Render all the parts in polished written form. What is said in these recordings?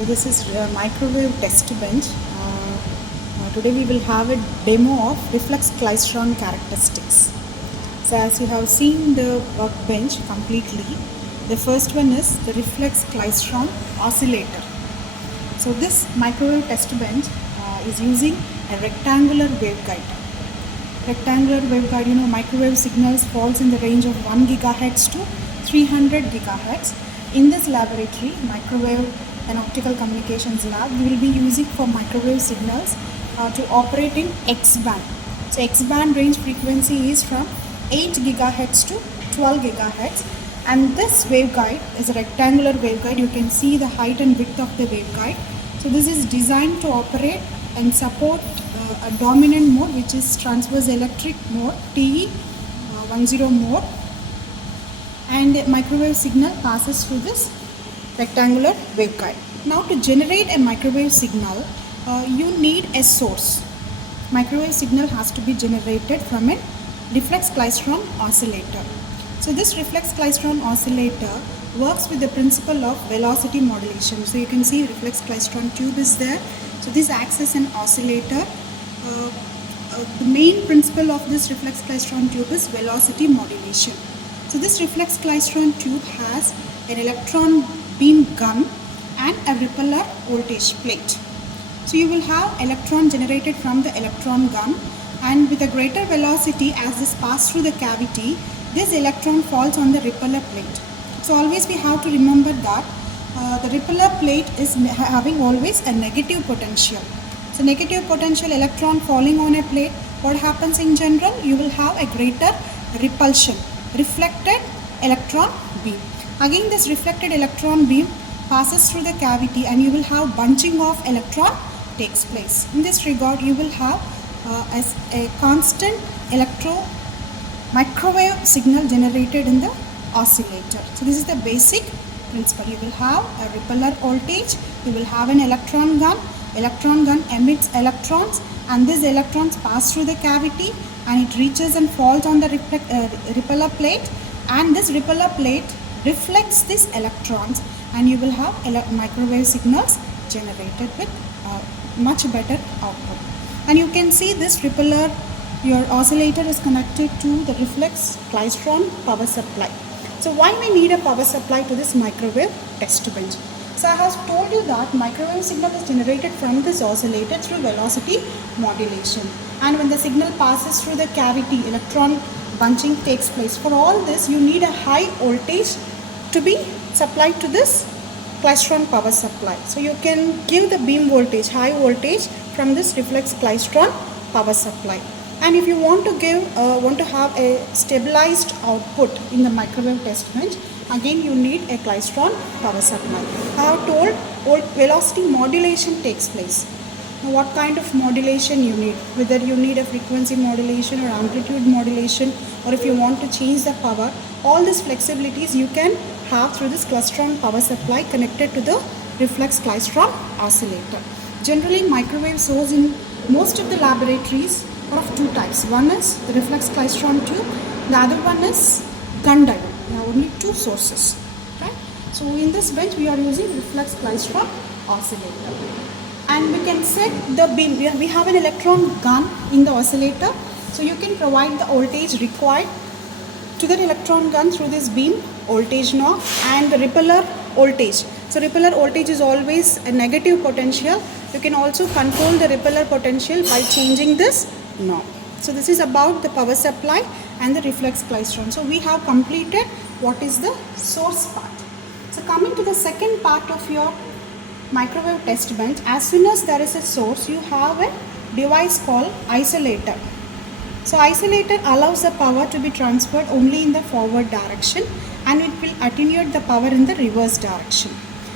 So this is microwave test bench. Today we will have a demo of reflex klystron characteristics. So as you have seen the workbench completely, the first one is the reflex klystron oscillator. So this microwave test bench is using a rectangular waveguide. Rectangular waveguide, microwave signals falls in the range of 1 gigahertz to 300 gigahertz. In this laboratory, microwave and optical communications lab, we will be using for microwave signals to operate in X-band. So X-band range frequency is from 8 gigahertz to 12 gigahertz. And this waveguide is a rectangular waveguide. You can see the height and width of the waveguide. So this is designed to operate and support a dominant mode, which is transverse electric mode, TE10 mode, and microwave signal passes through this rectangular waveguide. Now to generate a microwave signal, you need a source. Microwave signal has to be generated from a reflex klystron oscillator. So this reflex klystron oscillator works with the principle of velocity modulation. So you can see reflex klystron tube is there. So this acts as an oscillator. The main principle of this reflex klystron tube is velocity modulation. So this reflex klystron tube has an electron beam gun and a repeller voltage plate. So you will have electron generated from the electron gun, and with a greater velocity as this passes through the cavity, this electron falls on the repeller plate. So always we have to remember that the repeller plate is having always a negative potential. So negative potential electron falling on a plate, what happens in general? You will have a greater repulsion, reflected electron beam. Again, this reflected electron beam passes through the cavity and you will have bunching of electron takes place. In this regard, you will have as a constant microwave signal generated in the oscillator. So this is the basic principle. You will have a repeller voltage, you will have an electron gun emits electrons, and these electrons pass through the cavity and it reaches and falls on the repeller plate, and this repeller plate reflects these electrons, and you will have microwave signals generated with much better output. And you can see this repeller, your oscillator is connected to the reflex klystron power supply. So why we need a power supply to this microwave test bench? So I have told you that microwave signal is generated from this oscillator through velocity modulation, and when the signal passes through the cavity, electron bunching takes place. For all this, you need a high voltage to be supplied to this klystron power supply. So you can give the beam voltage, high voltage from this reflex klystron power supply. And if you want to have a stabilized output in the microwave test bench, again you need a klystron power supply. I have told velocity modulation takes place. Now what kind of modulation you need, whether you need a frequency modulation or amplitude modulation, or if you want to change the power, all these flexibilities you can have through this klystron power supply connected to the reflex klystron oscillator. Generally, microwave source in most of the laboratories are of two types. One is the reflex klystron tube, the other one is gun diode. We have only two sources, right? So in this bench we are using reflex klystron oscillator, and we can set the beam. We have an electron gun in the oscillator, so you can provide the voltage required to the electron gun through this beam voltage knob and the repeller voltage. So repeller voltage is always a negative potential. You can also control the repeller potential by changing this knob. So this is about the power supply and the reflex klystron. So we have completed what is the source part. So coming to the second part of your microwave test bench, as soon as there is a source, you have a device called isolator. So isolator allows the power to be transferred only in the forward direction, and it will attenuate the power in the reverse direction.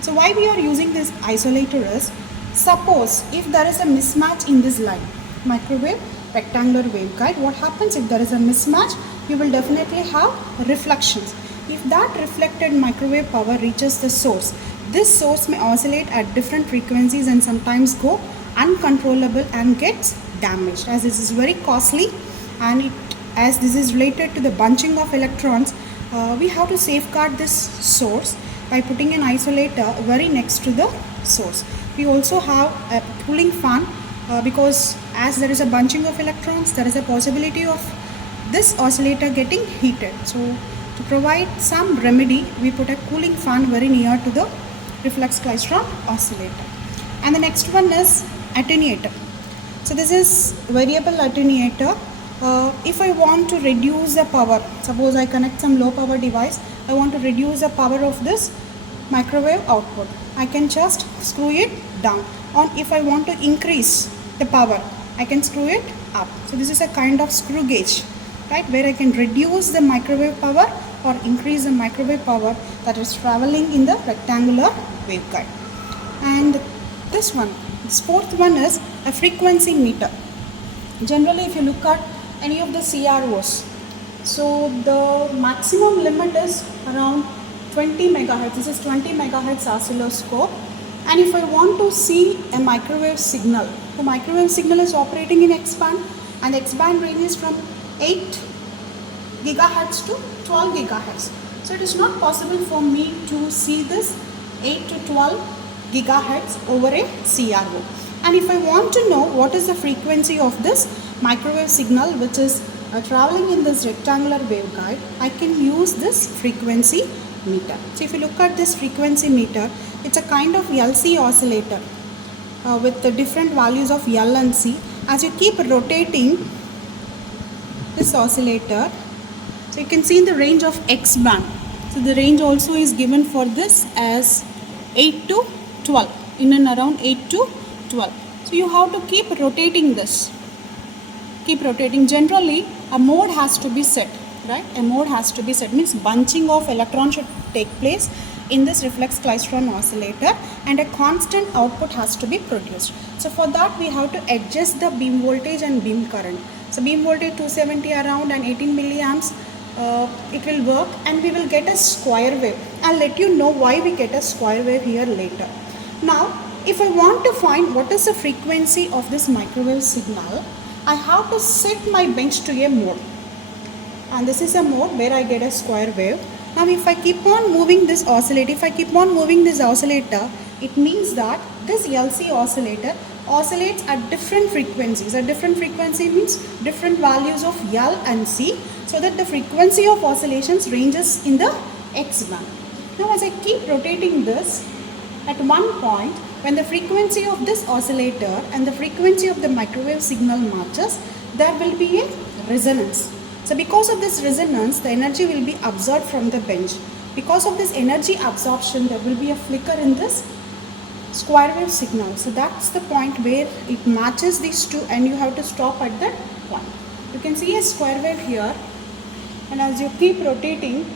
So why we are using this isolator is, suppose if there is a mismatch in this line, microwave rectangular waveguide, what happens if there is a mismatch? You will definitely have reflections. If that reflected microwave power reaches the source, this source may oscillate at different frequencies and sometimes go uncontrollable and gets damaged, as this is very costly, and as this is related to the bunching of electrons, we have to safeguard this source. by putting an isolator very next to the source. We also have a cooling fan because as there is a bunching of electrons, there is a possibility of this oscillator getting heated. So to provide some remedy, we put a cooling fan very near to the reflex klystron oscillator. And the next one is attenuator. So this is variable attenuator. If I want to reduce the power, suppose I connect some low power device, I want to reduce the power of this microwave output, I can just screw it down. Or if I want to increase the power, I can screw it up. So this is a kind of screw gauge, right, where I can reduce the microwave power or increase the microwave power that is traveling in the rectangular waveguide. And this fourth one is a frequency meter. Generally, if you look at any of the CROs, so the maximum limit is around 20 megahertz. This is 20 megahertz oscilloscope. And if I want to see a microwave signal, the microwave signal is operating in X band, and the X band ranges from 8 gigahertz to 12 gigahertz. So it is not possible for me to see this 8 to 12 gigahertz over a CRO. And if I want to know what is the frequency of this microwave signal which is traveling in this rectangular waveguide, I can use this frequency meter. So if you look at this frequency meter, it's a kind of LC oscillator with the different values of L and C. As you keep rotating this oscillator, so you can see in the range of X band. So the range also is given for this as 8 to 12, in and around 8 to 12. So you have to keep rotating this. Keep rotating. Generally, a mode has to be set, right? A mode has to be set, means bunching of electrons should take place in this reflex klystron oscillator, and a constant output has to be produced. So for that, we have to adjust the beam voltage and beam current. So beam voltage 270 around and 18 milliamps, it will work, and we will get a square wave. I'll let you know why we get a square wave here later. Now, if I want to find what is the frequency of this microwave signal, I have to set my bench to a mode. And this is a mode where I get a square wave. Now if I keep on moving this oscillator, it means that this LC oscillator oscillates at different frequencies. A different frequency means different values of L and C, so that the frequency of oscillations ranges in the X band. Now as I keep rotating this, at one point, when the frequency of this oscillator and the frequency of the microwave signal matches, there will be a resonance. So because of this resonance, the energy will be absorbed from the bench. Because of this energy absorption, there will be a flicker in this square wave signal. So that's the point where it matches these two, and you have to stop at that point. You can see a square wave here, and as you keep rotating,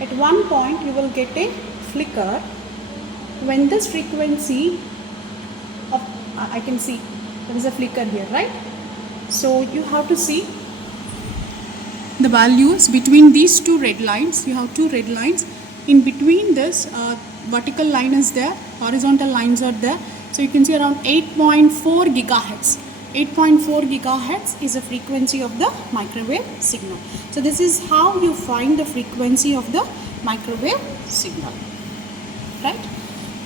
at one point you will get a flicker. When this frequency of, I can see there is a flicker here, right? So you have to see the values between these two red lines. You have two red lines. In between this, vertical line is there, horizontal lines are there. So you can see around 8.4 gigahertz. 8.4 gigahertz is the frequency of the microwave signal. So this is how you find the frequency of the microwave signal, right?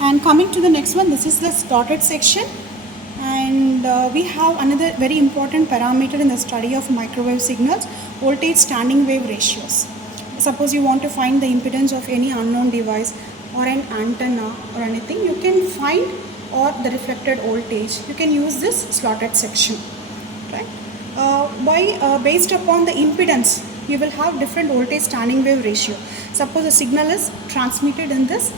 And coming to the next one, this is the slotted section, and we have another very important parameter in the study of microwave signals, voltage standing wave ratios. Suppose you want to find the impedance of any unknown device or an antenna or anything, you can find, or the reflected voltage, you can use this slotted section, right? Based upon the impedance, you will have different voltage standing wave ratio. Suppose the signal is transmitted in this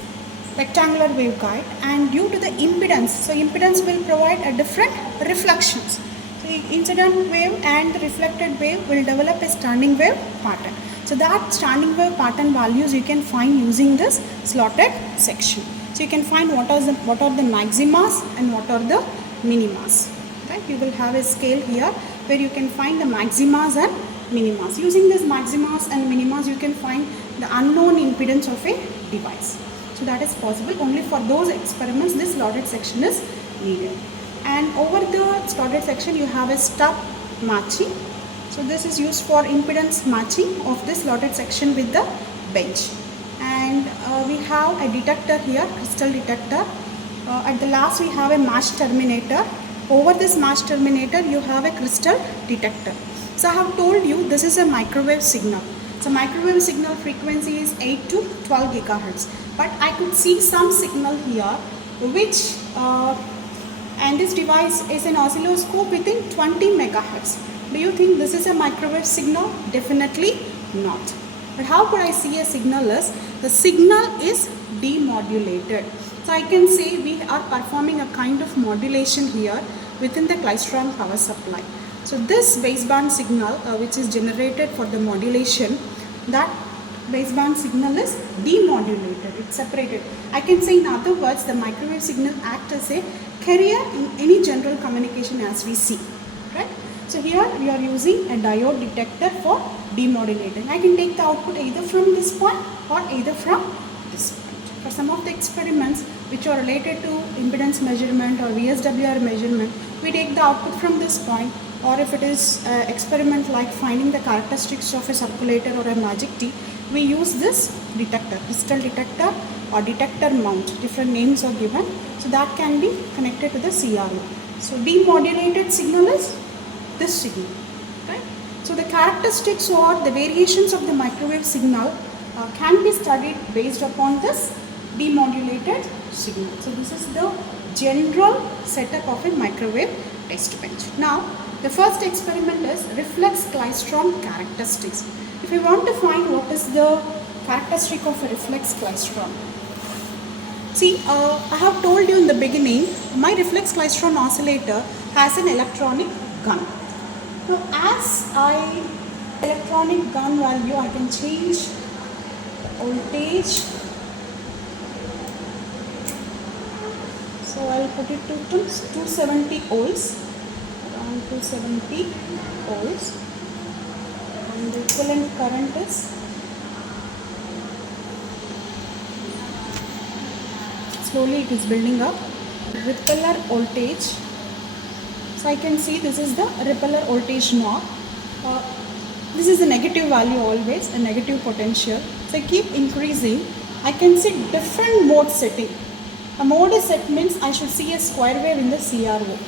rectangular waveguide, and due to the impedance, so impedance will provide a different reflections. So the incident wave and the reflected wave will develop a standing wave pattern. So that standing wave pattern values you can find using this slotted section. So you can find what are the maximas and what are the minimas. Right? You will have a scale here where you can find the maximas and minimas. Using this maximas and minimas, you can find the unknown impedance of a device. So that is possible. Only for those experiments this slotted section is needed. And over the slotted section you have a stub matching. So this is used for impedance matching of this slotted section with the bench. And and we have a detector here, crystal detector. At the last we have a match terminator. Over this match terminator you have a crystal detector. So I have told you this is a microwave signal. So microwave signal frequency is 8 to 12 gigahertz. But I could see some signal here which and this device is an oscilloscope within 20 megahertz. Do you think this is a microwave signal? Definitely not. But how could I see a signal is, the signal is demodulated. So I can say we are performing a kind of modulation here within the klystron power supply. So this baseband signal which is generated for the modulation, that baseband signal is demodulated, it's separated. I can say in other words, the microwave signal acts as a carrier in any general communication as we see, right? So here we are using a diode detector for demodulating. I can take the output either from this point or either from this point. For some of the experiments which are related to impedance measurement or VSWR measurement, we take the output from this point, or if it is an experiment like finding the characteristics of a circulator or a magic tea, we use this detector, crystal detector or detector mount. Different names are given. So that can be connected to the CRO. So demodulated signal is this signal, right? So the characteristics or the variations of the microwave signal can be studied based upon this demodulated signal. So this is the general setup of a microwave test bench. Now the first experiment is reflex klystron characteristics. If we want to find what is the characteristic of a reflex klystron, see, I have told you in the beginning, my reflex klystron oscillator has an electronic gun. So as electronic gun value, I can change voltage. So I will put it to 270 volts, around 270 volts, and the equivalent current is slowly it is building up. Repeller voltage. So I can see this is the repeller voltage knob. This is a negative value always, a negative potential. So I keep increasing. I can see different mode setting. A mode is set means I should see a square wave in the CRO.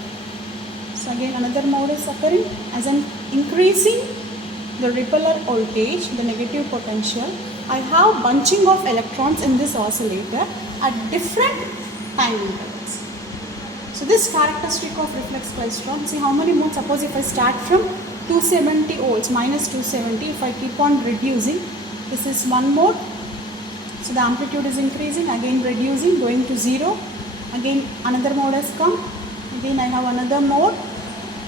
So again another mode is occurring. As I'm increasing the repeller voltage, the negative potential, I have bunching of electrons in this oscillator at different time intervals. So this characteristic of reflex klystron, see how many modes, suppose if I start from 270 volts, minus 270, if I keep on reducing, this is one mode. So the amplitude is increasing, again reducing, going to 0. Again another mode has come, again I have another mode,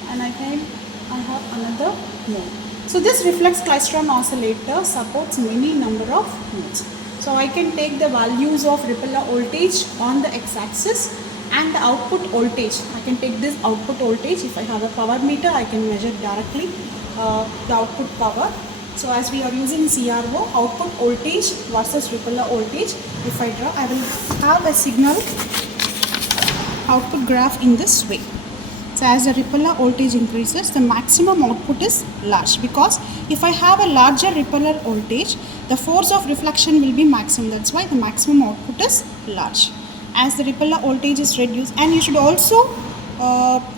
and again I have another mode. So this reflex klystron oscillator supports many number of modes. So I can take the values of repeller voltage on the x-axis and the output voltage. I can take this output voltage. If I have a power meter, I can measure directly the output power. So as we are using CRO, output voltage versus repeller voltage, if I draw, I will have a signal output graph in this way. So as the repeller voltage increases, the maximum output is large, because if I have a larger repeller voltage, the force of reflection will be maximum. That's why the maximum output is large. As the repeller voltage is reduced, and you should also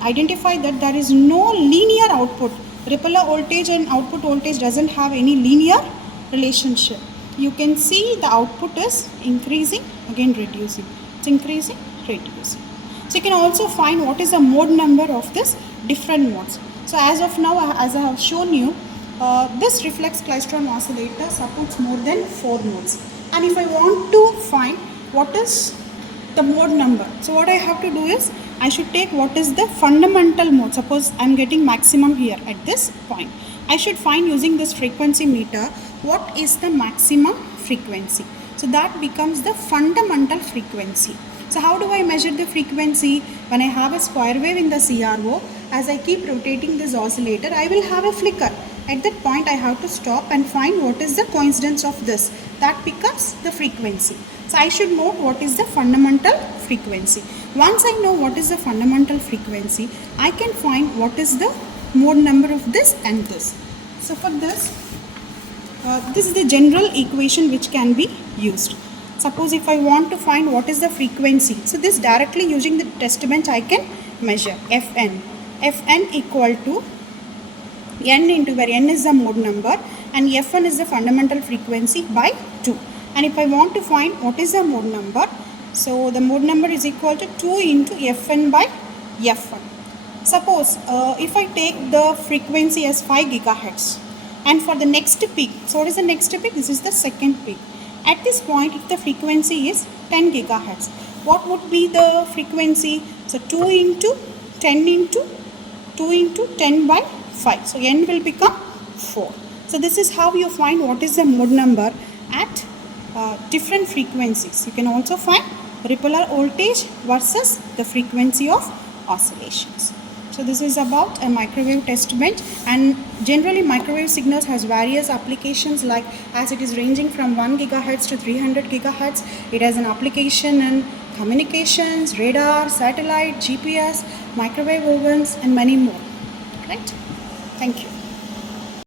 identify that there is no linear output. Repeller voltage and output voltage doesn't have any linear relationship. You can see the output is increasing, again reducing. It's increasing, reducing. So you can also find what is the mode number of this different modes. So as of now, as I have shown you, this reflex klystron oscillator supports more than 4 modes. And if I want to find what is the mode number, so what I have to do is, I should take what is the fundamental mode. Suppose I am getting maximum here at this point. I should find using this frequency meter what is the maximum frequency. So that becomes the fundamental frequency. So how do I measure the frequency? When I have a square wave in the CRO, as I keep rotating this oscillator, I will have a flicker. At that point, I have to stop and find what is the coincidence of this. That becomes the frequency. So I should know what is the fundamental frequency. Once I know what is the fundamental frequency, I can find what is the mode number of this and this. So for this, this is the general equation which can be used. Suppose if I want to find what is the frequency, so this directly using the test bench I can measure Fn. Fn equal to n into where n is the mode number and Fn is the fundamental frequency by 2. And if I want to find what is the mode number, so the mode number is equal to 2 into Fn by F1. Suppose if I take the frequency as 5 gigahertz and for the next peak, so what is the next peak? This is the second peak. At this point, if the frequency is 10 gigahertz, what would be the frequency? So 2 into 10 into 2 into 10 by 5. So n will become 4. So this is how you find what is the mode number at different frequencies. You can also find rippler voltage versus the frequency of oscillations. So this is about a microwave test bench, and generally microwave signals has various applications, like as it is ranging from 1 gigahertz to 300 gigahertz. It has an application in communications, radar, satellite, GPS, microwave ovens and many more. Right? Thank you.